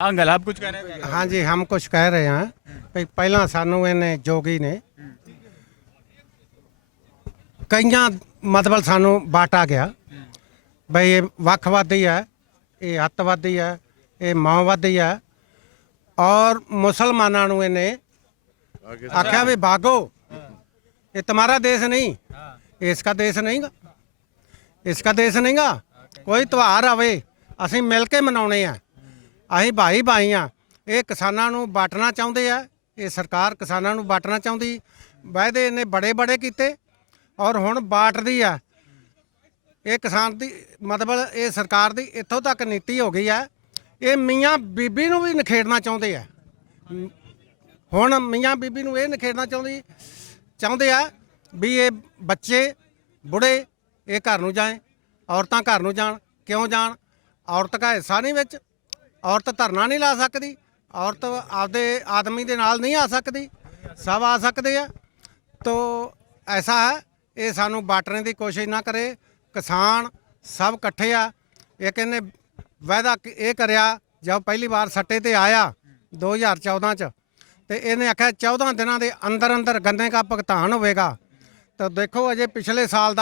Uncle आप कुछ कह रहे हैं? हाँ जी, हम कुछ कह रहे हैं भी ਪਹਿਲਾਂ ਸਾਨੂੰ ਇਹਨੇ ਜੋਗੀ ਨੇ ਕਈਆਂ ਮਤਲਬ ਸਾਨੂੰ ਬਾਟਾ ਗਿਆ ਬਈ ਇਹ ਵੱਖਵਾਦੀ ਹੈ, ਇਹ ਅੱਤਵਾਦੀ ਹੈ, ਇਹ ਮਾਓਵਾਦੀ ਹੈ और मुसलमानों ਨੂੰ ਇਹਨੇ आख्या भी भागो, ये तुम्हारा देश नहीं, ये इसका देश नहींगा, इसका देश नहींगा। कोई त्यौहार आवे ਅਸੀਂ ਮਿਲ ਕੇ ਮਨਾਉਣੇ ਆ, ਅਸੀਂ ਭਾਈ ਭਾਈ ਆ। ਇਹ ਕਿਸਾਨਾਂ ਨੂੰ ਬਾਟਣਾ ਚਾਹੁੰਦੇ ਆ, ਇਹ ਸਰਕਾਰ ਕਿਸਾਨਾਂ ਨੂੰ ਬਾਟਣਾ ਚਾਹੁੰਦੀ। ਵਾਅਦੇ ਇਹਨੇ ਬੜੇ ਬੜੇ ਕੀਤੇ ਔਰ ਹੁਣ ਬਾਟਦੀ ਆ। ਇਹ ਕਿਸਾਨ ਦੀ ਮਤਲਬ ਇਹ ਸਰਕਾਰ ਦੀ ਇੱਥੋਂ ਤੱਕ ਨੀਤੀ ਹੋ ਗਈ ਆ, ਇਹ ਮੀਆਂ ਬੀਬੀ ਨੂੰ ਵੀ ਨਖੇੜਨਾ ਚਾਹੁੰਦੇ ਆ। ਹੁਣ ਮੀਆਂ ਬੀਬੀ ਨੂੰ ਇਹ ਨਖੇੜਨਾ ਚਾਹੁੰਦੇ ਆ ਵੀ ਇਹ ਬੱਚੇ ਬੁੜੇ ਇਹ ਘਰ ਨੂੰ ਜਾਏ, ਔਰਤਾਂ ਘਰ ਨੂੰ ਜਾਣ। ਕਿਉਂ ਜਾਣ? ਔਰਤ ਦਾ ਹਿੱਸਾ ਨਹੀਂ ਵਿੱਚ, ਔਰਤ ਧਰਨਾ ਨਹੀਂ ਲਾ ਸਕਦੀ, ਔਰਤ ਆਪਦੇ ਆਦਮੀ ਦੇ ਨਾਲ ਨਹੀਂ ਆ ਸਕਦੀ, ਸਭ ਆ ਸਕਦੇ ਆ। ਤੋ ਐਸਾ ਹੈ, ਇਹ ਸਾਨੂੰ ਬਾਟਣੇ ਦੀ ਕੋਸ਼ਿਸ਼ ਨਾ ਕਰੇ। ਕਿਸਾਨ ਸਭ ਇਕੱਠੇ ਆ। ਇਹ ਕਹਿੰਦੇ ਵਾਅਦਾ ਇਹ ਕਰਿਆ ਜਦ ਪਹਿਲੀ ਵਾਰ ਸੱਟੇ ਤੇ ਆਇਆ 2014 ਚ, ਤੇ ਇਹਨੇ ਆਖਿਆ 14 ਦਿਨਾਂ ਦੇ ਅੰਦਰ ਅੰਦਰ ਗੰਨੇ ਦਾ ਭੁਗਤਾਨ ਹੋਵੇਗਾ। ਤਾਂ ਦੇਖੋ ਅਜੇ ਪਿਛਲੇ ਸਾਲ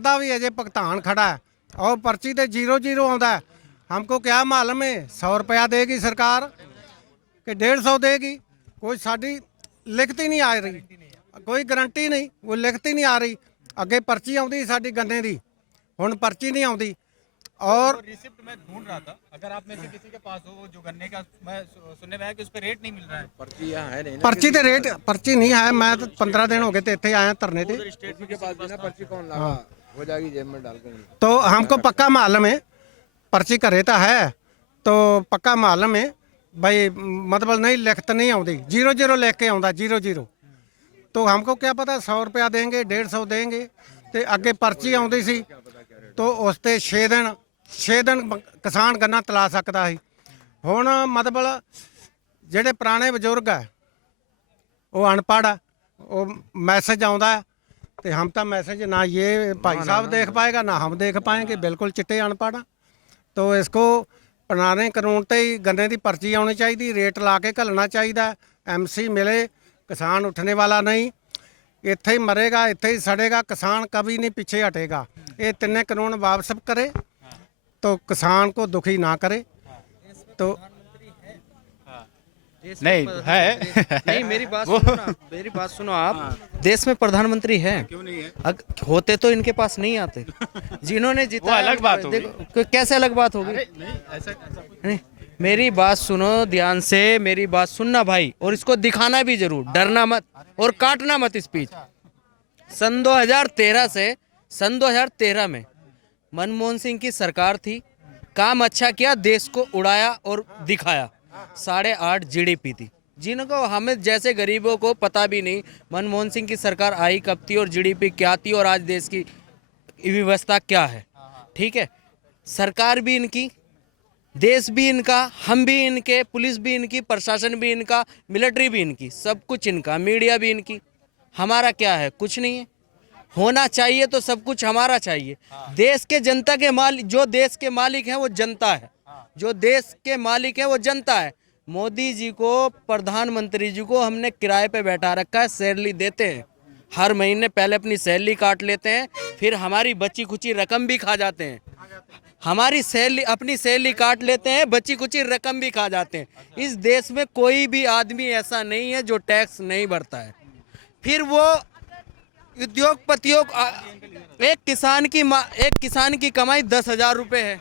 ਦਾ ਵੀ ਅਜੇ ਭੁਗਤਾਨ ਖੜਾ ਹੈ और पर्ची ਤੇ 0-0 ਆਉਂਦਾ। हमको क्या मालूम है 100 रुपया देगी सरकार कि 150 देगी? कोई साड़ी लिखती नहीं आ रही, कोई गारंटी नहीं, वो लिखती नहीं आ रही। अगे पर्ची आती साड़ी गन्ने की, हुण पर्ची नहीं आती। और रिसिप्ट मैं ढूंढ रहा था, अगर आप में से किसी के पास हो वो जो गन्ने का, मैं सुनने में आया कि उस पर रेट नहीं मिल रहा है। पर्ची यहाँ है नहीं ना, पर्ची ते रेट पर्ची नहीं है। मैं तो 15 दिन हो गए थे इतने आया धरने ते। किसी के पास बिना पर्ची कौन लागा, हो जाएगी जेब में डाल कर। तो हमको पक्का मालूम है, पर्ची घरे तो है, तो पक्का मालूम है भाई मतलब नहीं लिखत नहीं आती, 0-0 लिख के आता 0-0। तो हमको क्या पता 100 रुपया देंगे 150 देंगे। तो अगे पर्ची आती सी तो उस पर 6 दिन किसान गन्ना तला सकता है। हुण मतलब ਜਿਹੜੇ पुराने बजुर्ग है वो अनपढ़ है, वो मैसेज आता है तो हम तो मैसेज ना ये भाई साहब देख पाएगा ना हम देख पाएंगे, बिल्कुल चिट्टे अनपढ़। तो इसको पुराने कानून ते ही गन्ने की पर्ची आनी चाहिए, रेट ला के घलना चाहिए। MC मिले, किसान उठने वाला नहीं, इत्थे ही मरेगा, इत्थे ही सड़ेगा, किसान कभी नहीं पीछे हटेगा। ये तीनों कानून वापस करे तो किसान को दुखी ना करे। तो नहीं है नहीं, मेरी बात सुनो ना, मेरी बात सुनो आप। देश में प्रधानमंत्री है, क्यों नहीं है? होते तो इनके पास नहीं आते। जिन्होंने जीता वो अलग बात होगी। देखो कैसे अलग बात होगी। नहीं ऐसा नहीं, मेरी बात सुनो ध्यान से, मेरी बात सुनना भाई, और इसको दिखाना भी जरूर, डरना मत और काटना मत स्पीच। सन 2013 में मनमोहन सिंह की सरकार थी, काम अच्छा किया, देश को उड़ाया और दिखाया। 8.5 GDP थी, जिनको हमें जैसे गरीबों को पता भी नहीं मनमोहन सिंह की सरकार आई कब थी और GDP क्या थी और आज देश की व्यवस्था क्या है। ठीक है, सरकार भी इनकी, देश भी इनका, हम भी इनके, पुलिस भी इनकी, प्रशासन भी इनका, मिलिट्री भी इनकी, सब कुछ इनका, मीडिया भी इनकी। हमारा क्या है? कुछ नहीं है। होना चाहिए तो सब कुछ हमारा चाहिए। देश के जनता के मालिक, जो देश के मालिक हैं वो जनता है, जो देश के मालिक है वो जनता है। मोदी जी को, प्रधानमंत्री जी को हमने किराए पे बैठा रखा है, सैलरी देते हैं हर महीने, पहले अपनी सैलरी काट लेते हैं, फिर हमारी बची खुची रकम भी खा जाते हैं। हमारी सैलरी, अपनी सैलरी काट लेते हैं, बची खुची रकम भी खा जाते हैं। इस देश में कोई भी आदमी ऐसा नहीं है जो टैक्स नहीं भरता है। फिर वो उद्योगपतियों, एक किसान की कमाई 10,000 रुपये है,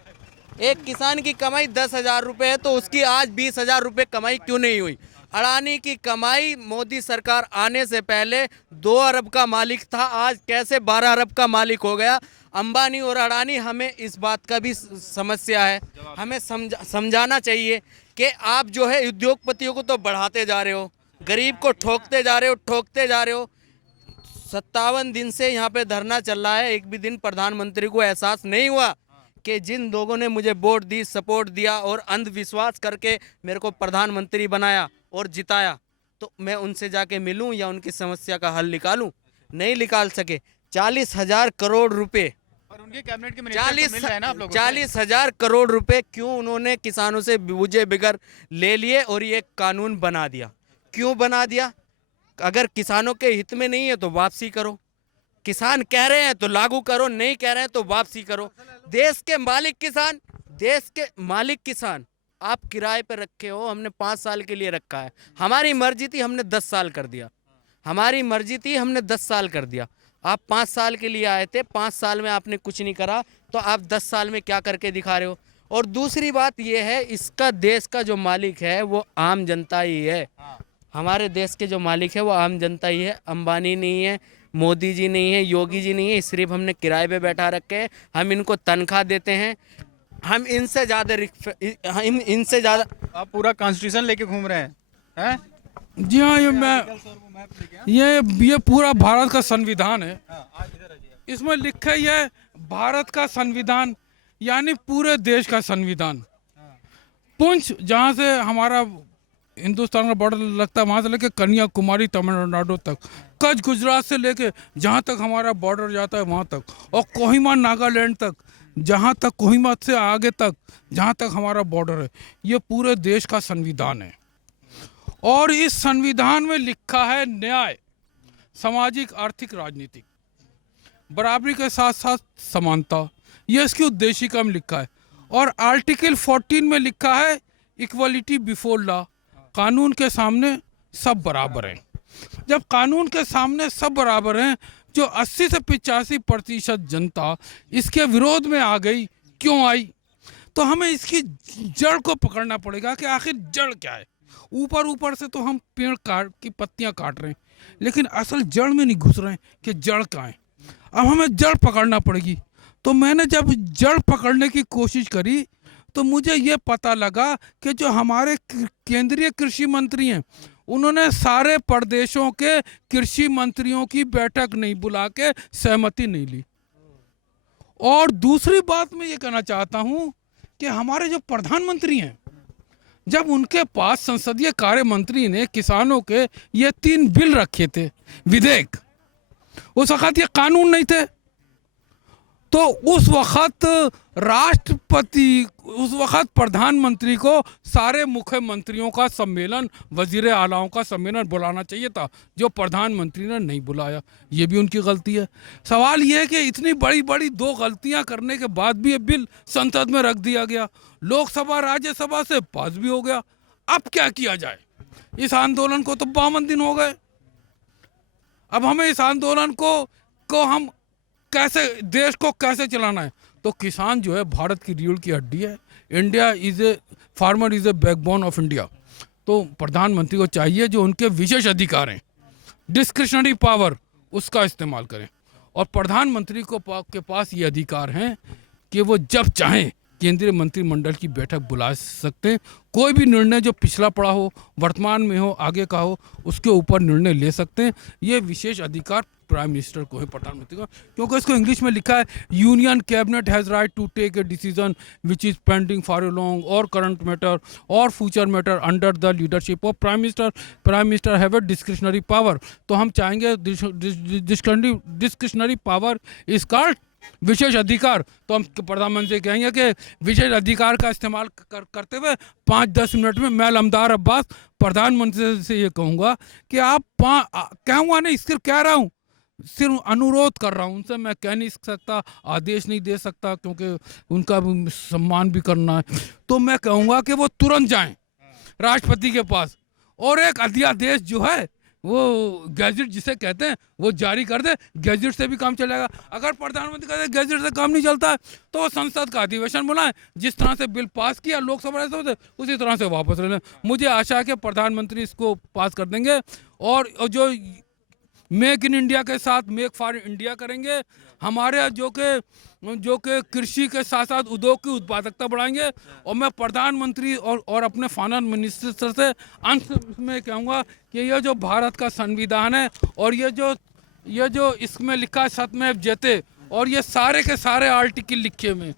एक किसान की कमाई 10,000 रुपये है, तो उसकी आज 20,000 रुपये कमाई क्यों नहीं हुई? अडानी की कमाई मोदी सरकार आने से पहले 2 अरब का मालिक था, आज कैसे 12 अरब का मालिक हो गया? अंबानी और अडानी, हमें इस बात का भी समस्या है, हमें समझाना चाहिए कि आप जो है उद्योगपतियों को तो बढ़ाते जा रहे हो, गरीब को ठोकते जा रहे हो। 57 दिन से यहाँ पे धरना चल रहा है, एक भी दिन प्रधानमंत्री को एहसास नहीं हुआ कि जिन लोगों ने मुझे वोट दी, सपोर्ट दिया और अंधविश्वास करके मेरे को प्रधानमंत्री बनाया और जिताया, तो मैं उनसे जाके मिलूं या उनकी समस्या का हल निकालूं? नहीं निकाल सके। 40,000 करोड़ रुपए उनके कैबिनेट के मिनिस्टर तो मिल रहे हैं ना आप लोगों से? 40,000 करोड़ रुपए क्यों उन्होंने किसानों से बुझे बिगर ले लिए और ये कानून बना दिया? क्यों बना दिया? अगर किसानों के हित में नहीं है तो वापसी करो, किसान कह रहे हैं तो लागू करो, नहीं कह रहे हैं तो वापसी करो। देश के मालिक किसान आप किराए पे रखे हो, हमने 5 साल के लिए रखा है, हमारी मर्जी थी हमने 10 साल कर दिया, हमारी मर्जी थी हमने 10 साल कर दिया। आप 5 साल के लिए आए थे, 5 साल में आपने कुछ नहीं करा, तो आप 10 साल में क्या करके दिखा रहे हो? और दूसरी बात यह है, इसका देश का जो मालिक है वो आम जनता ही है। हमारे देश के जो मालिक है वो आम जनता ही है, अंबानी नहीं है, मोदी जी नहीं है, योगी जी नहीं है, सिर्फ हमने किराए पे बैठा रखे हैं, हम इनको तनख्वाह देते हैं, हम इनसे ज़्यादा आप पूरा कॉन्स्टिट्यूशन लेके घूम रहे हैं? जी हाँ, ये पूरा भारत का संविधान है। इसमें लिखा ही है भारत का संविधान, यानी पूरे देश का संविधान। पुंछ जहाँ से हमारा हिंदुस्तान का बॉर्डर लगता है, वहाँ से लेके कन्याकुमारी तमिलनाडु तक, कच्छ गुजरात से लेके जहाँ तक हमारा बॉर्डर जाता है वहाँ तक, और कोहिमा नागालैंड तक, जहाँ तक कोहिमा से आगे तक जहाँ तक हमारा बॉर्डर है, ये पूरे देश का संविधान है। और इस संविधान में लिखा है न्याय, सामाजिक, आर्थिक, राजनीतिक, बराबरी के साथ साथ समानता, ये इसकी उद्देशिका में लिखा है। और आर्टिकल 14 में लिखा है इक्वलिटी बिफोर लॉ, कानून के सामने सब बराबर हैं। जब कानून के सामने सब बराबर हैं, जो 80 से 85% जनता इसके विरोध में आ गई, क्यों आई? तो हमें इसकी जड़ को पकड़ना पड़ेगा कि आखिर जड़ क्या है। ऊपर से तो हम पेड़ की पत्तियां काट रहे हैं, लेकिन असल जड़ में नहीं घुस रहे हैं कि जड़ क्या है। अब हमें जड़ पकड़ना पड़ेगी। तो मैंने जब जड़ पकड़ने की कोशिश करी तो मुझे ये पता लगा कि जो हमारे केंद्रीय कृषि मंत्री हैं, उन्होंने सारे प्रदेशों के कृषि मंत्रियों की बैठक नहीं बुला के सहमति नहीं ली। और दूसरी बात मैं ये कहना चाहता हूँ कि हमारे जो प्रधानमंत्री हैं, जब उनके पास संसदीय कार्य मंत्री ने किसानों के ये 3 बिल रखे थे, विधेयक, उस वक्त ये कानून नहीं थे, तो उस वक्त राष्ट्रपति, उस वक्त प्रधानमंत्री को सारे मुख्यमंत्रियों का सम्मेलन, वजीर आलाओं का सम्मेलन बुलाना चाहिए था, जो प्रधानमंत्री ने नहीं बुलाया। ये भी उनकी गलती है। सवाल ये है कि इतनी बड़ी बड़ी 2 गलतियां करने के बाद भी ये बिल संसद में रख दिया गया, लोकसभा राज्यसभा से पास भी हो गया। अब क्या किया जाए? इस आंदोलन को तो 52 दिन हो गए। अब हमें इस आंदोलन को हम कैसे, देश को कैसे चलाना है? तो किसान जो है भारत की रीढ़ की हड्डी है। Farmer is a backbone of India. तो प्रधानमंत्री को चाहिए जो उनके विशेष अधिकार हैं, डिस्क्रिशनरी पावर, उसका इस्तेमाल करें। और प्रधानमंत्री के पास ये अधिकार हैं कि वो जब चाहें केंद्रीय मंत्रिमंडल की बैठक बुला सकते हैं। कोई भी निर्णय जो पिछला पड़ा हो, वर्तमान में हो, आगे का हो, उसके ऊपर निर्णय ले सकते हैं। ये विशेष अधिकार प्राइम मिनिस्टर को है, प्रधानमंत्री को, क्योंकि इसको इंग्लिश में लिखा है union cabinet has right to take a decision which is pending for a long और करंट मैटर और future matter under the leadership of prime minister. Prime minister have a discretionary power. तो हम चाहेंगे discretionary power is called विशेष अधिकार। तो हम प्रधानमंत्री कहेंगे कि विशेष अधिकार का इस्तेमाल करते हुए 5-10 मिनट में मैं लमदार अब्बास प्रधानमंत्री से ये कहूँगा कि आप कहूँगा नहीं, सिर्फ कह रहा हूँ, सिर्फ अनुरोध कर रहा हूँ उनसे। मैं कह नहीं सकता, आदेश नहीं दे सकता, क्योंकि उनका सम्मान भी करना है। तो मैं कहूँगा कि वो तुरंत जाएं राष्ट्रपति के पास और एक अध्यादेश जो है वो गैजेट जिसे कहते हैं वो जारी कर दे। गैजेट से भी काम चलेगा। अगर प्रधानमंत्री कहते हैं गैजेट से काम नहीं चलता है तो वो संसद का अधिवेशन बुलाएं, जिस तरह से बिल पास किया लोकसभा से उसी तरह से वापस ले लें। मुझे आशा है कि प्रधानमंत्री इसको पास कर देंगे और जो मेक इन इंडिया के साथ मेक फॉर इंडिया करेंगे। हमारे जो कि कृषि के साथ साथ उद्योग की उत्पादकता बढ़ाएंगे। और मैं प्रधानमंत्री और अपने फाइनेंस मिनिस्टर से अंत में कहूँगा कि ये जो भारत का संविधान है और ये जो इसमें लिखा है सत्यमेव जयते, और ये सारे के सारे आर्टिकल लिखे हुए,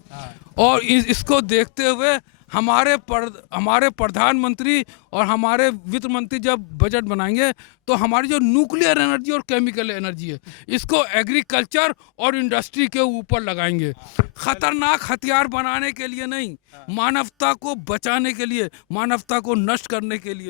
और इसको देखते हुए हमारे प्रधानमंत्री और हमारे वित्त मंत्री जब बजट बनाएंगे तो हमारी जो न्यूक्लियर एनर्जी और केमिकल एनर्जी है इसको एग्रीकल्चर और इंडस्ट्री के ऊपर लगाएंगे। खतरनाक हथियार बनाने के लिए नहीं, मानवता को बचाने के लिए, मानवता को नष्ट करने के लिए।